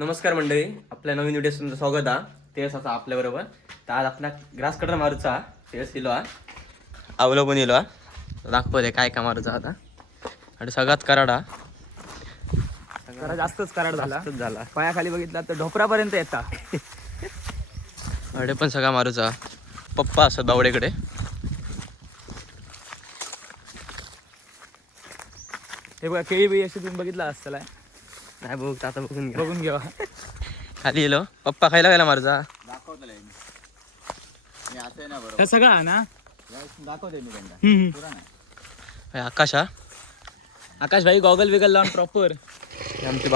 नमस्कार मंडळी, आपल्या नवीन व्हिडिओ तुमचं स्वागत आहे. तेच आता आपल्या बरोबर तर आज आपला ग्रास कटर मारूचा तेच दिलो हा अवलोकन दिलो हा दाखवते काय काय मारूचा आता. आणि सगळ्यात कराडा जरा जास्तच कराड झाला पायाखाली बघितला तर ढोपरापर्यंत येता. अडे पण सगळा मारूचा पप्पा असत बावडेकडे. हे बघा केळी बिळी अशी तुम्ही बघितला असताला नाही बघ आता बघून घ्या. खाली येलो पप्पा खायला मारूचा हे सगळं ना दाखवते मी त्यांना. आकाश भाई गॉगल बिगल लावून प्रॉपर आमची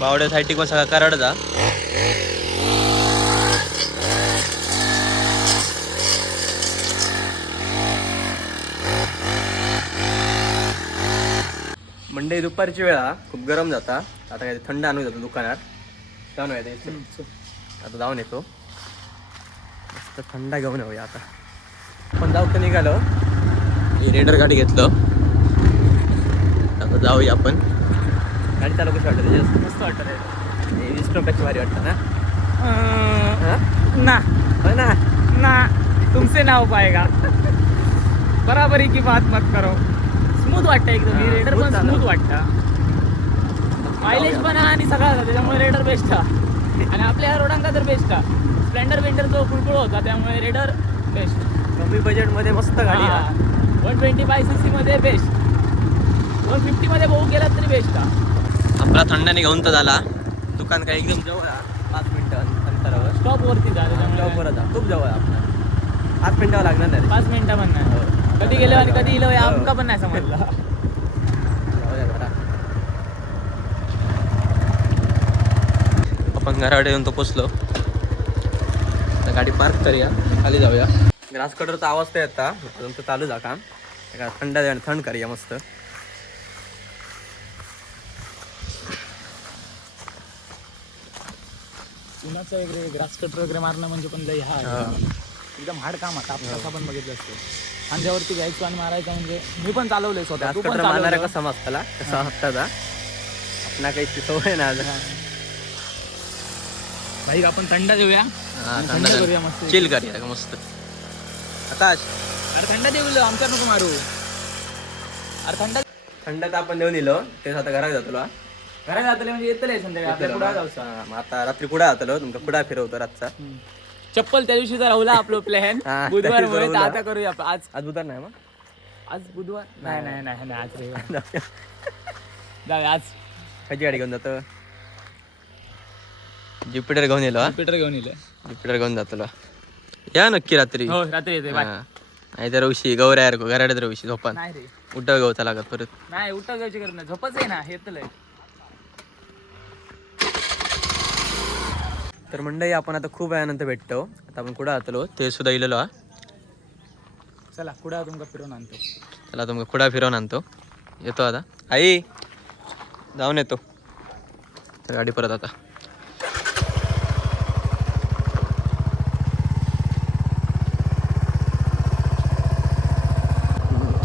बावड्यासाठी पण सगळा कराडचा. मंडई दुपारची वेळा खूप गरम जाता. आता काय थंड आणून जातो दुकानात जाऊन आता जाऊन येतो मस्त थंड घेऊन येऊया. आता आपण जाऊ तर निघालो रेडर गाडी घेतलं. आता जाऊया आपण. गाडी चालू कशी वाटत मस्त वाटत आहे. विस्टोपेक्षा भारी वाटतं ना. ना हो ना ना तुमसे ना हो पाएगा. बराबरी की बात मत करो. स्मूथ वाटतं एकदम. ही रेडर पण स्मूथ वाटतं. मायलेज पण आहे आणि सगळा त्याच्यामुळे रेडर बेस्ट आहे. आणि आपल्या रोडांका तर बेस्ट आहे. स्प्लेंडर वेंडर जो कुळकुळ होता त्यामुळे रेडर बेस्ट. कमी बजेटमध्ये मस्त गाडी आहे. 125cc मध्ये बेस्ट. 150 मध्ये भाऊ केला तरी बेस्ट आहे. आपला थंडाने घेऊन तर झाला. दुकान काय एकदम जवळ आहे. 5 मिनिटं अंतरावर स्टॉप वरती झालं त्यामुळे परत खूप जवळ आहे आपला. 5 मिनिटावर लागणार नाही. 5 मिनिटं पण नाही. कधी गेलो आणि कधी इलो आमका पण नाही समजला. आपण घराकडे येऊन तो पोचलो. तर गाडी पार्क करूया खाली जाऊया. ग्रास कटरचा आवाज तर येता तुमचं चालू जा काम. थंड करूया मस्त. उन्हाचं वगैरे ग्रास कटर वगैरे मारणं म्हणजे पण लई एकदम हार्ड काम आता आपण पण बघितलं असतं. खांद्यावरती घ्यायचं आणि मारायचं म्हणजे मी पण चालवलंय स्वतः. ग्रास कटर मारणाऱ्या कसा मस्ताला कसा हप्ताचा आपला काही सवय ना. भाई आपण थंडा देऊया. थंड करूया मस्त. चिल करूया मस्त. आकाश अरे थंडा देऊ आमच्या नको मारू. अरे थंड तर आपण देऊन दिलो. तेच आता घरात जातो. घरात जातले म्हणजे येतले संध्याकाळी पुढे जाऊचा. आता रात्री कुठं जातलो तुमचा कुठं फिरवतो रातचा. चप्पल त्या दिवशी राहुला आपलं प्लॅन बुधवार मुळे आता करूया. आज बुधवार नाही मग. आज बुधवार नाही आज रविवार. जाऊया आज. कशी गाडी घेऊन जातो. ज्युपिटर घेऊन येलो. ज्युपिटर घेऊन येले. ज्युपिटर घेऊन जातो. या नक्की रात्री. हो रात्री येते. नाही तर उशी गौऱ्या घराडे तर उशी झोपा नाही रे. उठव गवचा लागत परत. नाही उठव घ्यायची गरज नाही. झोपच आहे ना येतलंय. तर मंडळी आपण आता खूप वेळानंतर भेटतो. आता आपण कुठं आतलो ते सुद्धा इलेलो हा. चला कुडा तुमका फिरवून आणतो. चला तुमका कुडा फिरवून आणतो. येतो आता आई जाऊन येतो. तर गाडी परत आता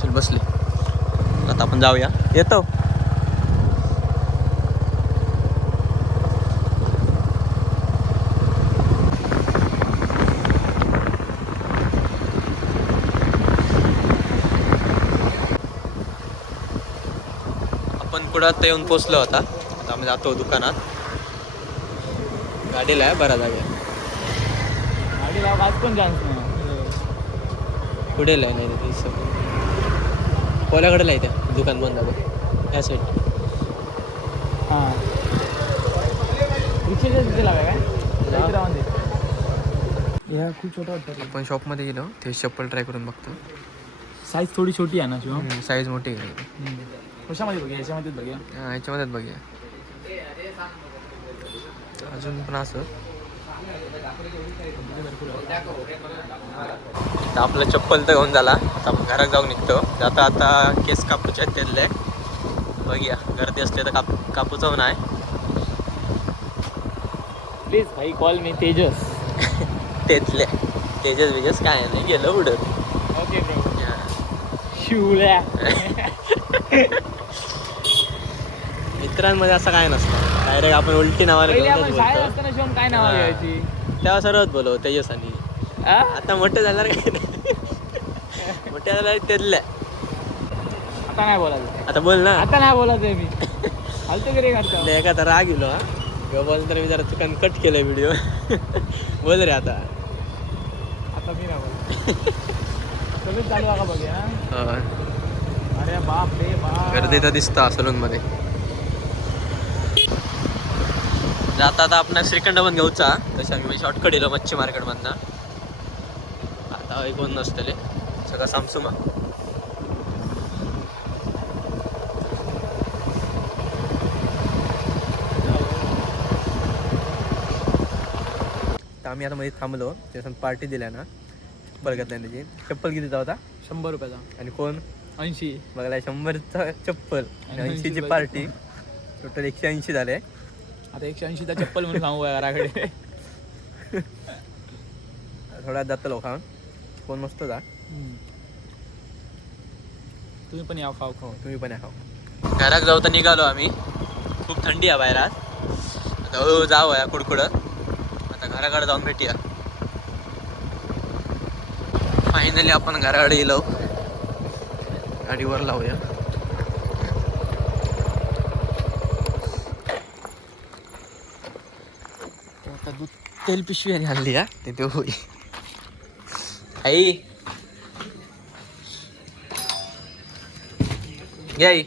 चल बसली. आता आपण जाऊया. येतो. आपण कुडात येऊन पोचलो होता. आता आम्ही जातो दुकानात. गाडीला आहे बरा जागा. गाडी लावा आज पण चान्स नाही. पुढे नाही कोल्याकडे नाही त्या दुकान बंद आहे ह्या साईड. हां रिक्षाच्या तिथे लावा काय या खूप छोटा वाटतं. आपण शॉपमध्ये गेलो ते चप्पल ट्राय करून बघतो. साईज थोडी छोटी आहे ना शिवा. साईज मोठी आहे. कशामध्ये बघूया याच्यामध्येच बघूया. ह्याच्यामध्येच बघूया. अजून पण असं आपलं चप्पल तर घेऊन झाला. आता आपण घरात जाऊन निघतो. आता केस कापूचे आहेत त्यातले बघूया. गर्दी असले तर कापूचं नाही. प्लीज भाई कॉल मी तेजस. तेजस बिजस काय नाही गेलो उडत. Okay bro. शिवल्या मित्रांमध्ये असं काय नसतं. डायरेक्ट आपण उलटी नावाने पहिले आपण बोलतो. शाळेत असताना शिवम काय नाव हा. घ्यायची तेव्हा सर्वच बोलव तेजस आणि हा? आता मोठे झाल्यावर काय नाही मोठे झाल्यावर तेजल्या आता नाही बोलायचं आता बोल ना आता नाही बोलायचंय मी हलतो घरी करतो नाही, एखादा राग येलो हा किंवा बोल तर मी जरा चुकान कट केलंय व्हिडिओ बोल रे आता आता मी नाही बोलत सगळं चालू आहे का बघ हा हा. अरे बाप रे बाप गर्दी तर दिसता सलून मध्ये जाता आता आपण श्रीखंड पण घेऊचा तसे आम्ही शॉर्टकट येलो मच्छी मार्केट मधनं आता कोण नसतले सगळं सामसुमा तर आम्ही आता मध्ये थांबलो त्याच्यात पार्टी दिल्या ना चप्पल घेतल्या त्याची चप्पल किती होता 100 रुपयाचा आणि कोण 80 बघायला 100चा चप्पल आणि आणि 80ची 80 पार्टी टोटल 180 झाले आता 180चा चप्पल म्हणून सांगू घराकडे थोडा जातं लोक कोण मस्त जा तुम्ही पण या खाऊ खाऊ तुम्ही पण या खाऊ घरात जाऊ तर निघालो आम्ही खूप थंडी आहे बाहेर आता हळूहळू जावं या कुडकुडत आता घराकडे जाऊन भेटूया फायनली आपण घराकडे गेलो गाडीवर लावूया आता दूध तेल पिशवी आणि आणली का ते होई आई घ्या आई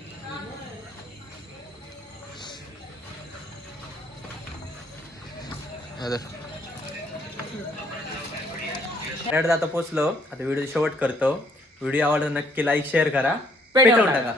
आता पोचलो आता व्हिडिओ शेवट करतो व्हिडिओ आवडला नक्की लाईक शेअर करा पेटवून टाका